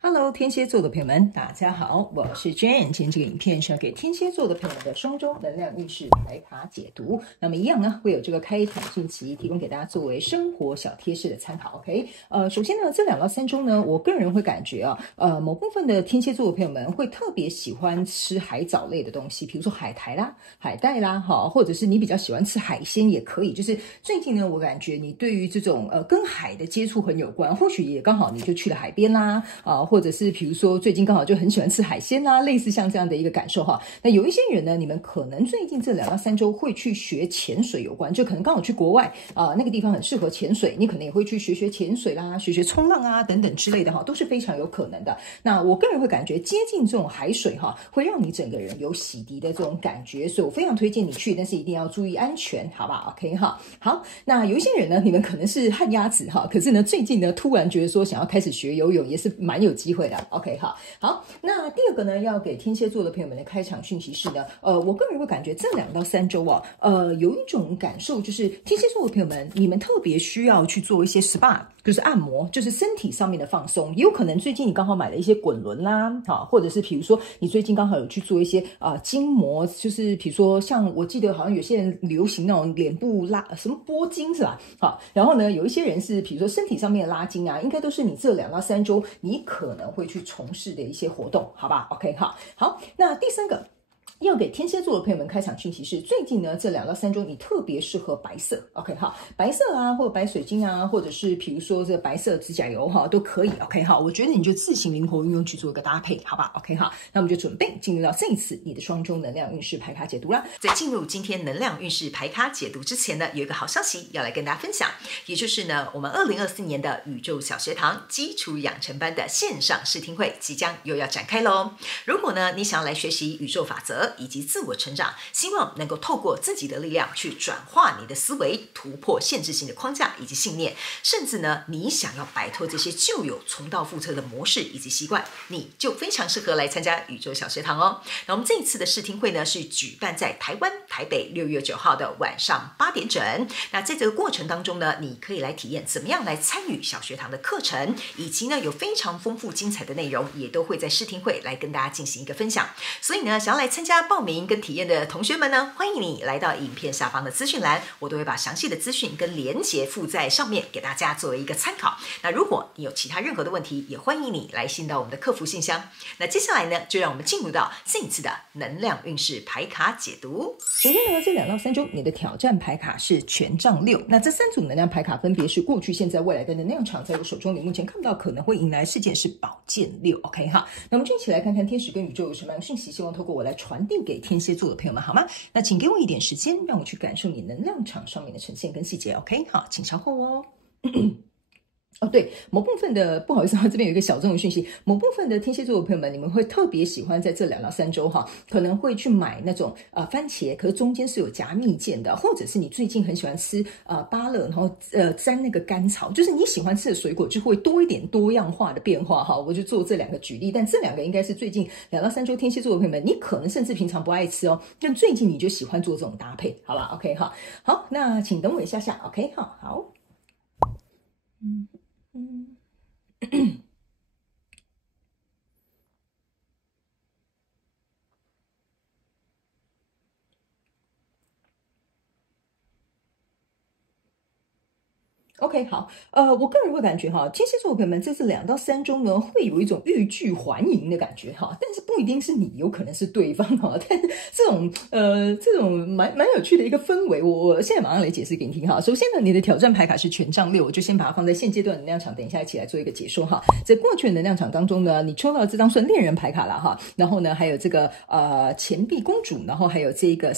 Hello，天蝎座的朋友们，大家好，我是 Jane。今天这个影片是要给天蝎座的朋友们的双周能量运势牌卡解读。那么一样呢，会有这个开场讯息提供给大家作为生活小贴士的参考。OK，首先呢，这2到3周呢，我个人会感觉某部分的天蝎座的朋友们会特别喜欢吃海藻类的东西，比如说海苔啦、海带啦，或者是你比较喜欢吃海鲜也可以。就是最近呢，我感觉你对于这种跟海的接触很有关，或许也刚好你就去了海边啦，或者是比如说最近刚好就很喜欢吃海鲜啦，类似像这样的一个感受哈。那有一些人呢，你们可能最近这2到3周会去学潜水有关，就可能刚好去国外那个地方很适合潜水，你可能也会去学潜水啦，学冲浪啊等等之类的哈，都是非常有可能的。那我个人会感觉接近这种海水哈，会让你整个人有洗涤的这种感觉，所以我非常推荐你去，但是一定要注意安全，好吧 ？OK 哈。好，那有一些人呢，你们可能是旱鸭子哈，可是呢最近呢突然觉得说想要开始学游泳，也是蛮有机会的。OK 好，那第二个呢，要给天蝎座的朋友们的开场讯息是呢，我个人会感觉这2到3周有一种感受，就是天蝎座的朋友们，你们特别需要去做一些 SPA， 就是按摩，就是身体上面的放松。也有可能最近你刚好买了一些滚轮啦，或者是比如说你最近刚好有去做一些筋膜，就是比如说像我记得好像有些人流行那种脸部拉什么拨筋是吧？好，然后呢有一些人是比如说身体上面的拉筋啊，应该都是你这2到3周你可能会去从事的一些活动，好吧 ？OK 好，那第3个。要给天蝎座的朋友们开场讯息是，最近呢这2到3周你特别适合白色 ，OK 好，白色啊，或者白水晶啊，或者是比如说这个白色指甲油都可以 ，OK 好，我觉得你就自行灵活运用去做一个搭配，好吧 ？OK 好，那我们就准备进入到这一次你的双周能量运势牌卡解读啦。在进入今天能量运势牌卡解读之前呢，有一个好消息要来跟大家分享，也就是呢，我们2024年的宇宙小学堂基础养成班的线上试听会即将又要展开喽。如果呢你想要来学习宇宙法则以及自我成长，希望能够透过自己的力量去转化你的思维，突破限制性的框架以及信念，甚至呢你想要摆脱这些旧有重蹈覆辙的模式以及习惯，你就非常适合来参加宇宙小学堂哦。那我们这一次的试听会呢是举办在台湾台北6月9号的晚上8点整。那在这个过程当中呢，你可以来体验怎么样来参与小学堂的课程，以及呢有非常丰富精彩的内容，也都会在试听会来跟大家进行一个分享。所以呢，想要来参加报名跟体验的同学们呢，欢迎你来到影片下方的资讯栏，我都会把详细的资讯跟连结附在上面，给大家作为一个参考。那如果你有其他任何的问题，也欢迎你来信到我们的客服信箱。那接下来呢，就让我们进入到这一次的能量运势牌卡解读。首先呢，这2到3周你的挑战牌卡是权杖6，那这3组能量牌卡分别是过去、现在、未来的能量场，在我手中你目前看不到可能会迎来事件是宝剑6 ，OK 哈。那我们就一起来看看天使跟宇宙有什么样的讯息，希望透过我来传递给天蝎座的朋友们，好吗？那请给我一点时间，让我去感受你能量场上面的呈现跟细节 ，OK 好，请稍后哦。对，某部分的不好意思这边有一个小众的讯息，某部分的天蝎座的朋友们，你们会特别喜欢在这2到3周可能会去买那种番茄，可是中间是有夹蜜饯的，或者是你最近很喜欢吃芭乐，然后沾那个甘草，就是你喜欢吃的水果就会多一点多样化的变化我就做这2个举例，但这2个应该是最近2到3周天蝎座的朋友们，你可能甚至平常不爱吃但最近你就喜欢做这种搭配，好吧 ？OK 好，那请等我一下下 ，OK 好。OK 好，我个人会感觉天蝎座的朋友们，这次2到3周呢，会有一种欲拒还迎的感觉但是不一定是你，有可能是对方但是这种蛮有趣的一个氛围，我现在马上来解释给你听首先呢，你的挑战牌卡是权杖6，我就先把它放在现阶段能量场，等一下一起来做一个解说在过去的能量场当中呢，你抽到这张算恋人牌卡了然后呢还有这个钱币公主，然后还有这个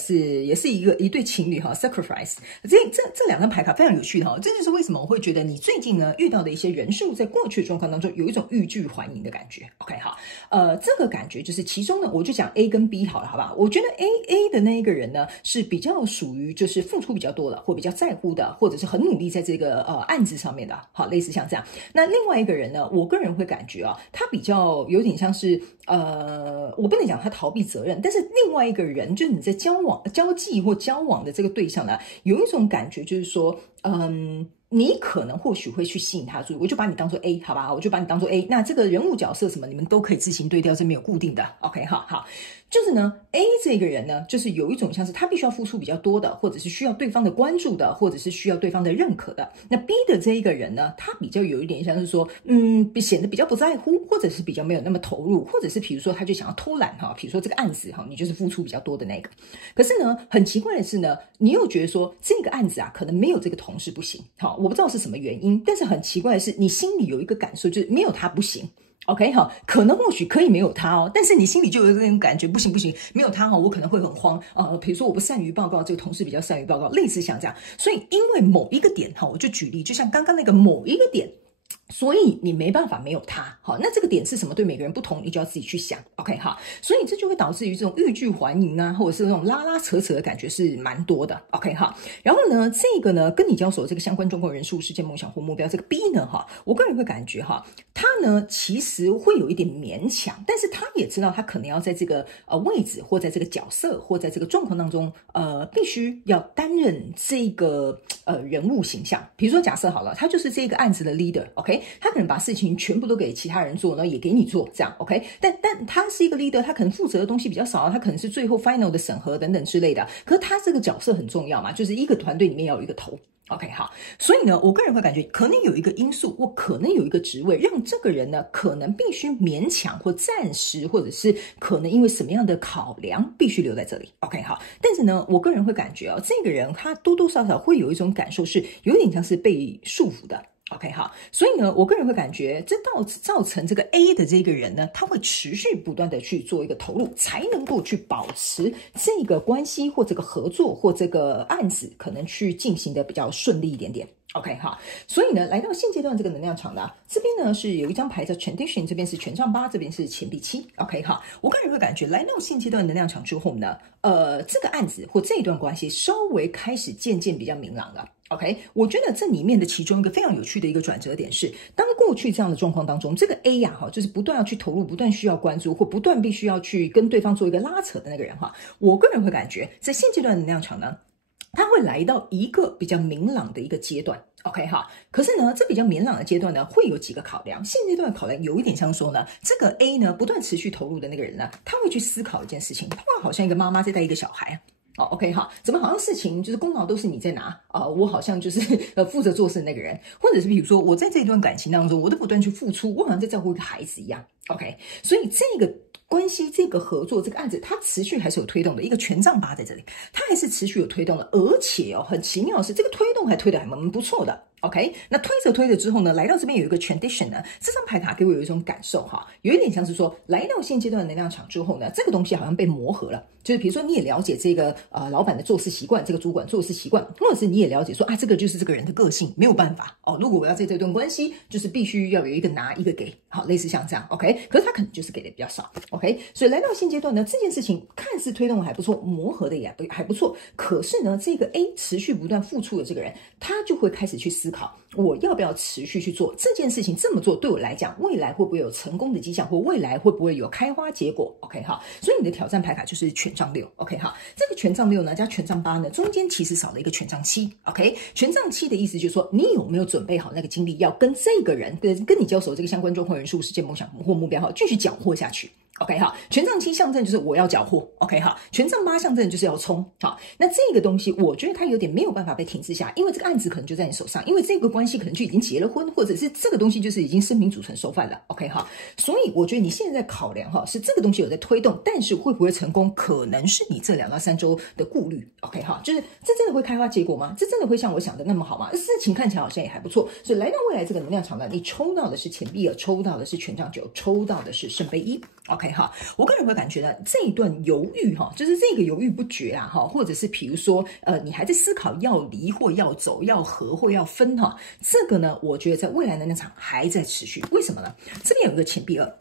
也是一对情侣sacrifice， 这2张牌卡非常有趣的这就是为什么我会觉得你最近呢遇到的一些人数，在过去的状况当中有一种欲拒还迎的感觉 ，OK 好，这个感觉就是其中呢，我就讲 A 跟 B 好了，好吧？我觉得 A 的那一个人呢是比较属于就是付出比较多的，或比较在乎的，或者是很努力在这个案子上面的，好，类似像这样。那另外一个人呢，我个人会感觉他比较有点像是我不能讲他逃避责任，但是另外一个人就是你在交际或交往的这个对象呢，有一种感觉就是说你可能或许会去吸引他的注意，我就把你当做 A 好吧，我就把你当做 A， 那这个人物角色什么你们都可以自行对调，这没有固定的 OK 好，就是呢 A 这个人呢，就是有一种像是他必须要付出比较多的，或者是需要对方的关注的，或者是需要对方的认可的。那 B 的这一个人呢，他比较有一点像是说显得比较不在乎，或者是比较没有那么投入，或者是比如说他就想要偷懒哈，比如说这个案子哈，你就是付出比较多的那个。可是呢很奇怪的是呢，你又觉得说这个案子啊可能没有这个同事不行，好，我不知道是什么原因，但是很奇怪的是你心里有一个感受，就是没有他不行。OK 好，可能或许可以没有他但是你心里就有这种感觉，不行，没有他我可能会很慌比如说我不善于报告，这个同事比较善于报告，类似像这样。所以因为某一个点我就举例，就像刚刚那个某一个点，所以你没办法没有他。好，那这个点是什么？对每个人不同，你就要自己去想。OK 好，所以这就会导致于这种欲拒还迎啊，或者是那种拉拉扯扯的感觉是蛮多的。OK 好，然后呢，这个呢跟你交手这个相关状况人数、事件、梦想或目标，这个 B 呢我个人会感觉他呢其实会有一点勉强，但是他也知道他可能要在这个位置或在这个角色或在这个状况当中必须要担任这个人物形象。比如说假设好了，他就是这个案子的 leader OK， 他可能把事情全部都给其他人做，然后也给你做这样 OK， 但他是一个 leader， 他可能负责的东西比较少，他可能是最后 final 的审核等等之类的，可是他这个角色很重要嘛，就是一个团队里面要有一个头。OK 好，所以呢我个人会感觉可能有一个因素或可能有一个职位让这个人呢可能必须勉强或暂时，或者是可能因为什么样的考量必须留在这里。 OK 好，但是呢我个人会感觉这个人他多多少少会有一种感受是有点像是被束缚的。OK 好，所以呢我个人会感觉这造成这个 A 的这个人呢，他会持续不断的去做一个投入，才能够去保持这个关系或这个合作或这个案子可能去进行的比较顺利一点点。OK 好，所以呢来到现阶段这个能量场呢，这边呢是有一张牌叫 Tradition， 这边是权杖8，这边是钱币7。 OK 好，我个人会感觉来到现阶段能量场之后呢这个案子或这一段关系稍微开始渐渐比较明朗了。OK， 我觉得这里面的其中一个非常有趣的一个转折点是，当过去这样的状况当中，这个 A 就是不断要去投入，不断需要关注，或不断必须要去跟对方做一个拉扯的那个人我个人会感觉在现阶段的能量场呢，他会来到一个比较明朗的一个阶段。OK 好，可是呢这比较明朗的阶段呢会有几个考量，现阶段的考量有一点像说呢，这个 A 呢不断持续投入的那个人呢，他会去思考一件事情，他好像一个妈妈在带一个小孩OK 好，怎么好像事情就是功劳都是你在拿我好像就是负责做事的那个人，或者是比如说我在这段感情当中我都不断去付出，我好像在照顾一个孩子一样。OK， 所以这个关系这个合作这个案子它持续还是有推动的，一个权杖8在这里，它还是持续有推动的，而且很奇妙的是这个推动还推得还蛮不错的。OK， 那推着之后呢，来到这边有一个 Tradition 呢，这张牌卡给我有一种感受有一点像是说来到现阶段的能量场之后呢，这个东西好像被磨合了，就是比如说你也了解这个老板的做事习惯，这个主管做事习惯，或者是你也了解说这个就是这个人的个性，没有办法如果我要在这段关系就是必须要有一个拿一个给，好，类似像这样 OK， 可是他可能就是给的比较少 OK， 所以来到现阶段呢，这件事情看似推动的还不错，磨合的也还不错，可是呢这个 A 持续不断付出的这个人，他就会开始去思考我要不要持续去做这件事情，这么做对我来讲未来会不会有成功的迹象，或未来会不会有开花结果。 OK 好，所以你的挑战牌卡就是权杖6。 OK 好，这个权杖6呢加权杖8呢中间其实少了一个权杖7。 OK， 权杖7的意思就是说你有没有准备好那个精力要跟这个人跟你交手这个相关状况人数、事件、梦想或目标继续缴获下去。OK 好，权杖7象征就是我要缴获。 OK 好，权杖8象征就是要冲。好，那这个东西我觉得它有点没有办法被停滞下，因为这个案子可能就在你手上，因为这个关系可能就已经结了婚，或者是这个东西就是已经生米煮成熟饭了。 OK 好，所以我觉得你现在在考量是这个东西有在推动，但是会不会成功可能是你这2到3周的顾虑。 OK 好，就是这真的会开花结果吗？这真的会像我想的那么好吗？事情看起来好像也还不错，所以来到未来这个能量场呢，你抽到的是钱币2，抽到的是权杖9，抽到的是圣杯1。 OK 好，我个人会感觉呢这一段犹豫就是这个犹豫不决或者是比如说你还在思考要离或要走，要合或要分这个呢我觉得在未来能量场还在持续。为什么呢？这边有一个钱币2，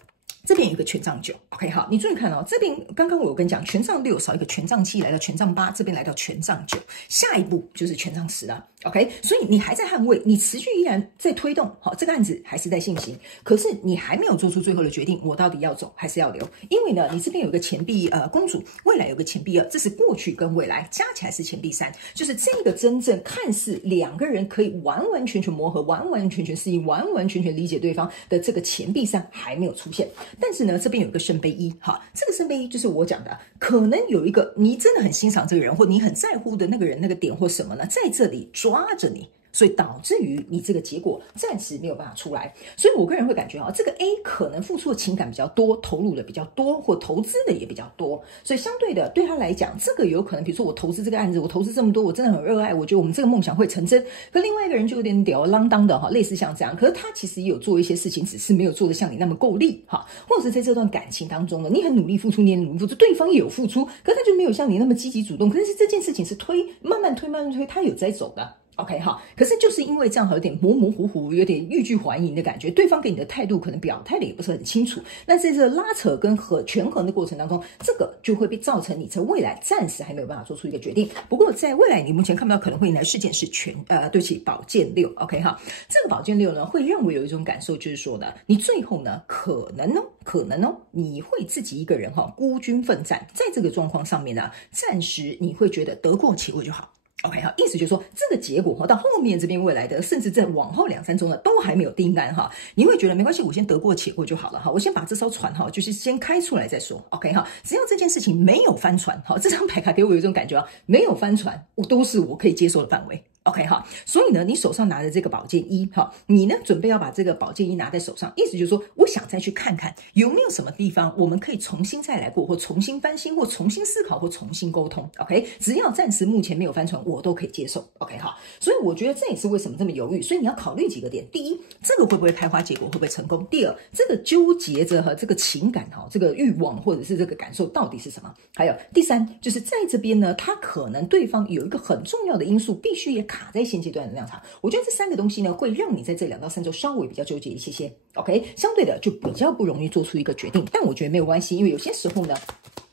这边有一个权杖9 ，OK 好，你注意看哦，这边刚刚我有跟你讲，权杖6少一个权杖7，来到权杖8，这边来到权杖9，下一步就是权杖10了。OK， 所以你还在捍卫，你持续依然在推动，好，这个案子还是在进行，可是你还没有做出最后的决定，我到底要走还是要留？因为呢，你这边有个钱币公主，未来有个钱币2，这是过去跟未来加起来是钱币3，就是这个真正看似两个人可以完完全全磨合、完完全全适应、完完全全理解对方的这个钱币3还没有出现，但是呢，这边有一个圣杯1，哈，这个圣杯1就是我讲的，可能有一个你真的很欣赏这个人，或你很在乎的那个人那个点或什么呢，在这里抓着你，所以导致于你这个结果暂时没有办法出来。所以我个人会感觉这个 A 可能付出的情感比较多，投入的比较多，或投资的也比较多，所以相对的对他来讲，这个有可能比如说我投资这个案子，我投资这么多，我真的很热爱，我觉得我们这个梦想会成真。可另外一个人就有点吊儿郎当的类似像这样，可是他其实也有做一些事情，只是没有做得像你那么够力或者是在这段感情当中呢，你很努力付出，你很努力付出，对方也有付出，可是他就没有像你那么积极主动，可是这件事情是慢慢推，他有在走的。OK 好，可是就是因为这样有点模模糊糊，有点欲拒还迎的感觉，对方给你的态度可能表态的也不是很清楚。那在这拉扯跟权衡的过程当中，这个就会被造成你在未来暂时还没有办法做出一个决定。不过在未来你目前看不到可能会迎来事件是对不起，宝剑6 OK 哈，这个宝剑6呢会让我有一种感受，就是说呢，你最后呢可能你会自己一个人孤军奋战，在这个状况上面呢，暂时你会觉得得过且过就好。OK 好，意思就是说这个结果到后面这边未来的，甚至在往后2-3周呢，都还没有定案你会觉得没关系，我先得过且过就好了我先把这艘船就是先开出来再说 OK 只要这件事情没有翻船这张牌卡给我有一种感觉没有翻船，都是我可以接受的范围。OK 哈，所以呢，你手上拿着这个宝剑1你呢准备要把这个宝剑1拿在手上，意思就是说，我想再去看看有没有什么地方我们可以重新再来过，或重新翻新，或重新思考，或重新沟通。OK， 只要暂时目前没有翻船，我都可以接受。OK 哈，所以我觉得这也是为什么这么犹豫。所以你要考虑几个点：第一，这个会不会开花结果，会不会成功；第二，这个纠结着这个情感这个欲望或者是这个感受到底是什么；还有第三，就是在这边呢，他可能对方有一个很重要的因素，必须也卡在现阶段的能量场。我觉得这3个东西呢，会让你在这2到3周稍微比较纠结一些。OK， 相对的就比较不容易做出一个决定。但我觉得没有关系，因为有些时候呢，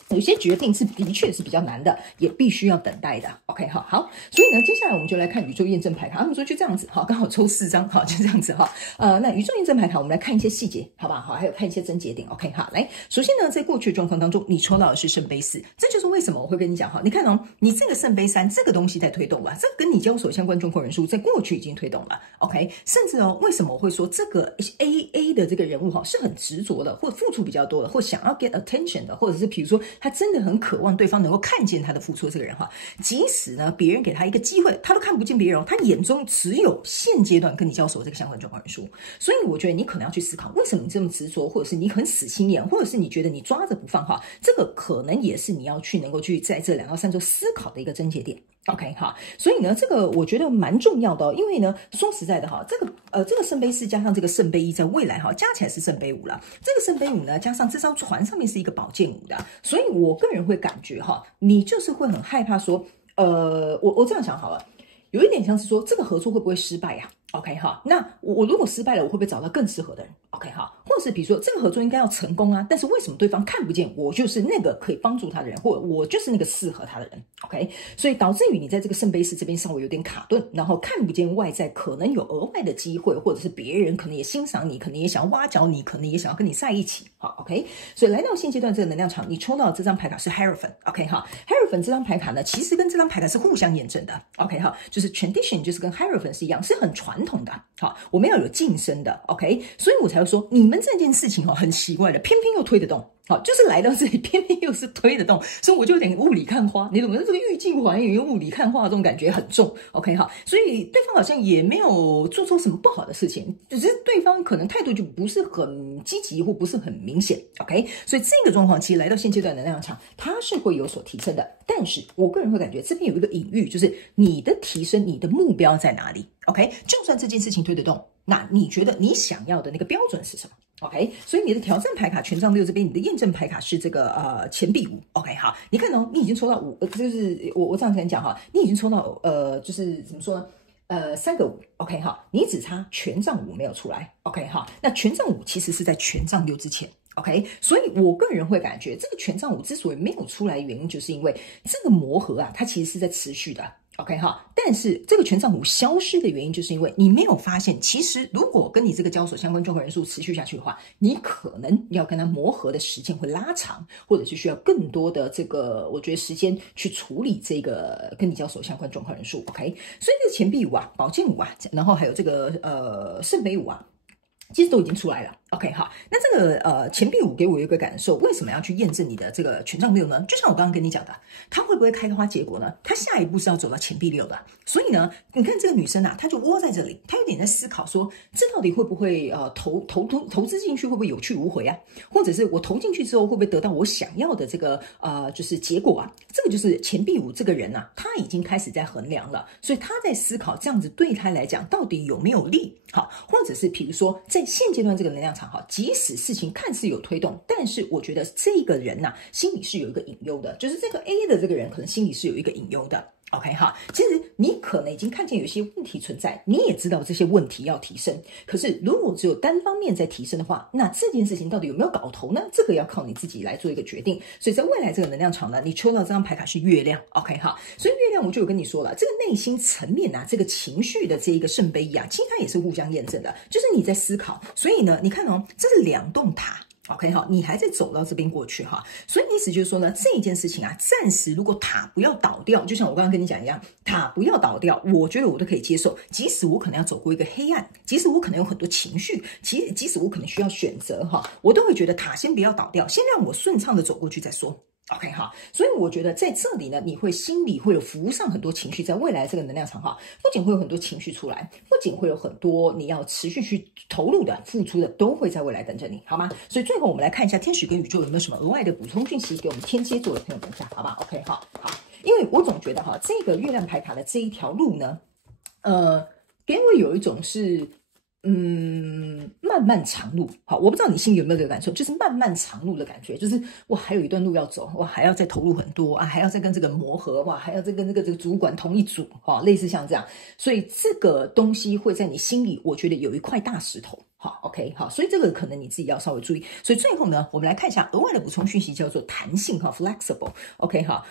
有些决定是的确是比较难的，也必须要等待的。OK 好，所以呢，接下来我们就来看宇宙验证牌卡。他们说就这样子刚好抽4张就这样子那宇宙验证牌卡，我们来看一些细节，好不好？还有看一些症结点。OK 好，来，首先呢，在过去的状况当中，你抽到的是圣杯4，这就是为什么我会跟你讲你看你这个圣杯3这个东西在推动吧，这个跟你交手相关状况人数在过去已经推动了。OK， 甚至为什么我会说这个 AA 的这个人物是很执着的，或付出比较多的，或想要 get attention 的，或者是比如说他真的很渴望对方能够看见他的付出的这个人即使呢别人给他一个机会，他都看不见别人他眼中只有现阶段跟你交手这个相关状况人数。所以我觉得你可能要去思考，为什么你这么执着，或者是你很死心眼，或者是你觉得你抓着不放这个可能也是你要去能够去在这2到3周思考的一个症结点。OK 所以呢，这个我觉得蛮重要的因为呢，说实在的这个圣杯4加上这个圣杯1，在未来加起来是圣杯5了。这个圣杯5呢，加上这艘船上面是一个宝剑5的，所以我个人会感觉你就是会很害怕说，我这样想好了，有一点像是说这个合作会不会失败呀？OK 那我如果失败了，我会不会找到更适合的人？OK 或者是比如说这个合作应该要成功啊，但是为什么对方看不见我就是那个可以帮助他的人，或者我就是那个适合他的人？OK， 所以导致于你在这个圣杯4这边稍微有点卡顿，然后看不见外在可能有额外的机会，或者是别人可能也欣赏你，可能也想要挖角你，可能也想要跟你在一起。OK， 所以来到现阶段这个能量场，你抽到的这张牌卡是 Hierophant。OK Hierophant 这张牌卡呢，其实跟这张牌卡是互相验证的。OK 就是 Tradition 就是跟 Hierophant 是一样，是很传统的。我们要有晋升的。OK， 所以我才会说你们这件事情很奇怪的，偏偏又推得动。就是来到这里，偏偏又是推得动，所以我就有点雾里看花，你懂吗？这个欲拒还迎、雾里看花的这种感觉很重。OK 所以对方好像也没有做出什么不好的事情，只是对方可能态度就不是很积极或不是很明显。OK， 所以这个状况其实来到现阶段的能量场，它是会有所提升的。但是我个人会感觉这边有一个隐喻，就是你的提升，你的目标在哪里 ？OK， 就算这件事情推得动，那你觉得你想要的那个标准是什么？OK， 所以你的挑战牌卡权杖6这边，你的验证牌卡是这个钱币5。OK， 好，你看你已经抽到5，就是我这样跟你讲你已经抽到就是怎么说呢？3个5 ，OK 你只差权杖5没有出来。OK 那权杖5其实是在权杖6之前。OK， 所以我个人会感觉这个权杖五之所以没有出来，原因就是因为这个磨合啊，它其实是在持续的。OK 哈，但是这个权杖五消失的原因，就是因为你没有发现，其实如果跟你这个交手相关状况人数持续下去的话，你可能要跟他磨合的时间会拉长，或者是需要更多的这个，我觉得时间去处理这个跟你交手相关状况人数。OK， 所以这个钱币五啊、宝剑五啊，然后还有这个圣杯五啊，其实都已经出来了。OK， 好，那这个钱币五给我一个感受，为什么要去验证你的这个权杖六呢？就像我刚刚跟你讲的，它会不会开花结果呢？它下一步是要走到钱币六的，所以呢，你看这个女生啊，她就窝在这里，她有点在思考说，这到底会不会投资进去会不会有去无回啊？或者是我投进去之后会不会得到我想要的这个就是结果啊？这个就是钱币五这个人啊，他已经开始在衡量了，所以他在思考这样子对他来讲到底有没有利？好，或者是比如说在现阶段这个能量场哈，即使事情看似有推动，但是我觉得这个人呐，心里是有一个隐忧的，就是这个 A 的这个人可能心里是有一个隐忧的。OK 哈，其实你可能已经看见有一些问题存在，你也知道这些问题要提升，可是如果只有单方面在提升的话，那这件事情到底有没有搞头呢？这个要靠你自己来做一个决定。所以在未来这个能量场呢，你抽到这张牌卡是月亮 ，OK 哈，所以月亮我就有跟你说了，这个内心层面啊，这个情绪的这一个圣杯一样，其实它也是互相验证的，就是你在思考，所以呢，你看哦，这是两栋塔。OK 好，你还在走到这边过去哈，所以意思就是说呢，这一件事情啊，暂时如果塔不要倒掉，就像我刚刚跟你讲一样，塔不要倒掉，我觉得我都可以接受。即使我可能要走过一个黑暗，即使我可能有很多情绪，即使我可能需要选择哈，我都会觉得塔先不要倒掉，先让我顺畅的走过去再说。OK 哈，所以我觉得在这里呢，你会心里会有浮上很多情绪，在未来这个能量场哈，不仅会有很多情绪出来，不仅会有很多你要持续去投入的、付出的，都会在未来等着你，好吗？所以最后我们来看一下天使跟宇宙有没有什么额外的补充讯息给我们天蝎座的朋友们一下，好吧 ？OK 好，因为我总觉得哈，这个月亮牌卡的这一条路呢，给我有一种是。漫漫长路，好，我不知道你心里有没有这个感受，就是漫漫长路的感觉，就是哇，还有一段路要走，哇，还要再投入很多啊，还要再跟这个磨合，哇，还要再跟这个主管同一组，哈，类似像这样，所以这个东西会在你心里，我觉得有一块大石头。好 ，OK， 好，所以这个可能你自己要稍微注意。所以最后呢，我们来看一下额外的补充讯息，叫做弹性哈 ，flexible。OK， 好，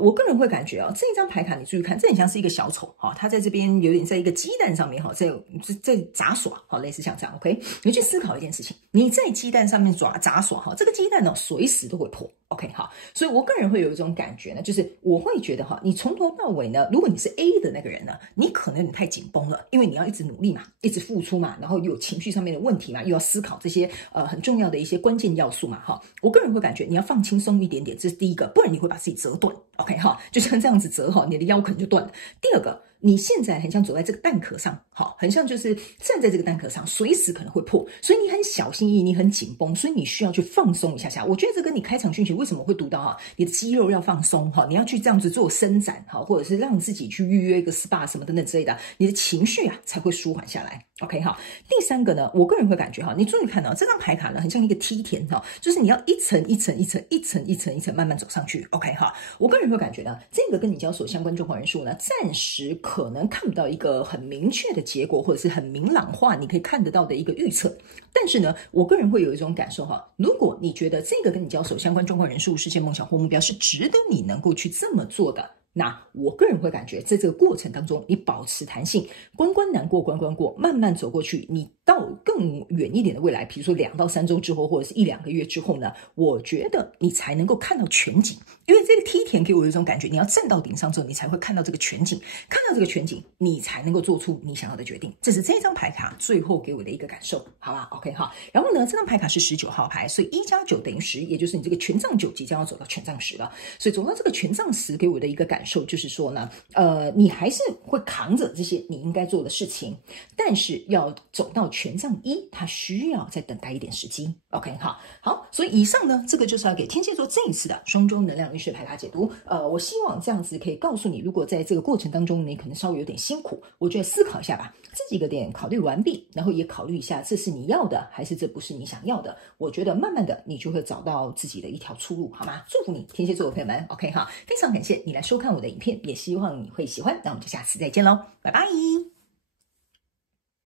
我个人会感觉啊，这一张牌卡你注意看，这很像是一个小丑哈，它在这边有点在一个鸡蛋上面哈，在杂耍，好，类似像这样。OK， 你去思考一件事情，你在鸡蛋上面杂耍哈，这个鸡蛋呢随时都会破。OK， 好，所以我个人会有一种感觉呢，就是我会觉得哈，你从头到尾呢，如果你是 A 的那个人呢，你可能有点太紧绷了，因为你要一直努力嘛，一直付出嘛，然后又有情绪上面的问题嘛，又要思考这些很重要的一些关键要素嘛，哈，我个人会感觉你要放轻松一点点，这是第一个，不然你会把自己折断。OK 哈，就像这样子折哈，你的腰可能就断了。第二个。你现在很像走在这个蛋壳上，好，很像就是站在这个蛋壳上，随时可能会破，所以你很小心翼翼，你很紧绷，所以你需要去放松一下下。我觉得这跟你开场讯息为什么会读到哈，你的肌肉要放松哈，你要去这样子做伸展哈，或者是让自己去预约一个 SPA 什么等等之类的，你的情绪啊才会舒缓下来。OK 哈，第三个呢，我个人会感觉哈，你注意看到这张牌卡呢，很像一个梯田哈，就是你要一层一层一层一层一层一层慢慢走上去。OK 哈，我个人会感觉呢，这个跟你交所相关状况人数呢，暂时可能看不到一个很明确的结果，或者是很明朗化，你可以看得到的一个预测。但是呢，我个人会有一种感受哈，如果你觉得这个跟你交手相关状况人数实现梦想或目标是值得你能够去这么做的。那我个人会感觉，在这个过程当中，你保持弹性，关关难过关关过，慢慢走过去，你到更远一点的未来，比如说2到3周之后，或者是1-2个月之后呢，我觉得你才能够看到全景。因为这个梯田给我有一种感觉，你要站到顶上之后，你才会看到这个全景，看到这个全景，你才能够做出你想要的决定。这是这张牌卡最后给我的一个感受，好吧 ？OK 哈。然后呢，这张牌卡是19号牌，所以1+9等于10，也就是你这个权杖9即将要走到权杖10了。所以走到这个权杖10给我的一个感受就是说呢，你还是会扛着这些你应该做的事情，但是要走到权杖1，它需要再等待一点时机。OK 哈，好，所以以上呢，这个就是要给天蝎座这一次的双周能量运势牌卡解读。我希望这样子可以告诉你，如果在这个过程当中你可能稍微有点辛苦，我觉得思考一下吧，这几个点考虑完毕，然后也考虑一下这是你要的还是这不是你想要的。我觉得慢慢的你就会找到自己的一条出路，好吗？祝福你，天蝎座的朋友们。OK 哈，非常感谢你来收看我的影片，也希望你会喜欢。那我们就下次再见喽，拜拜。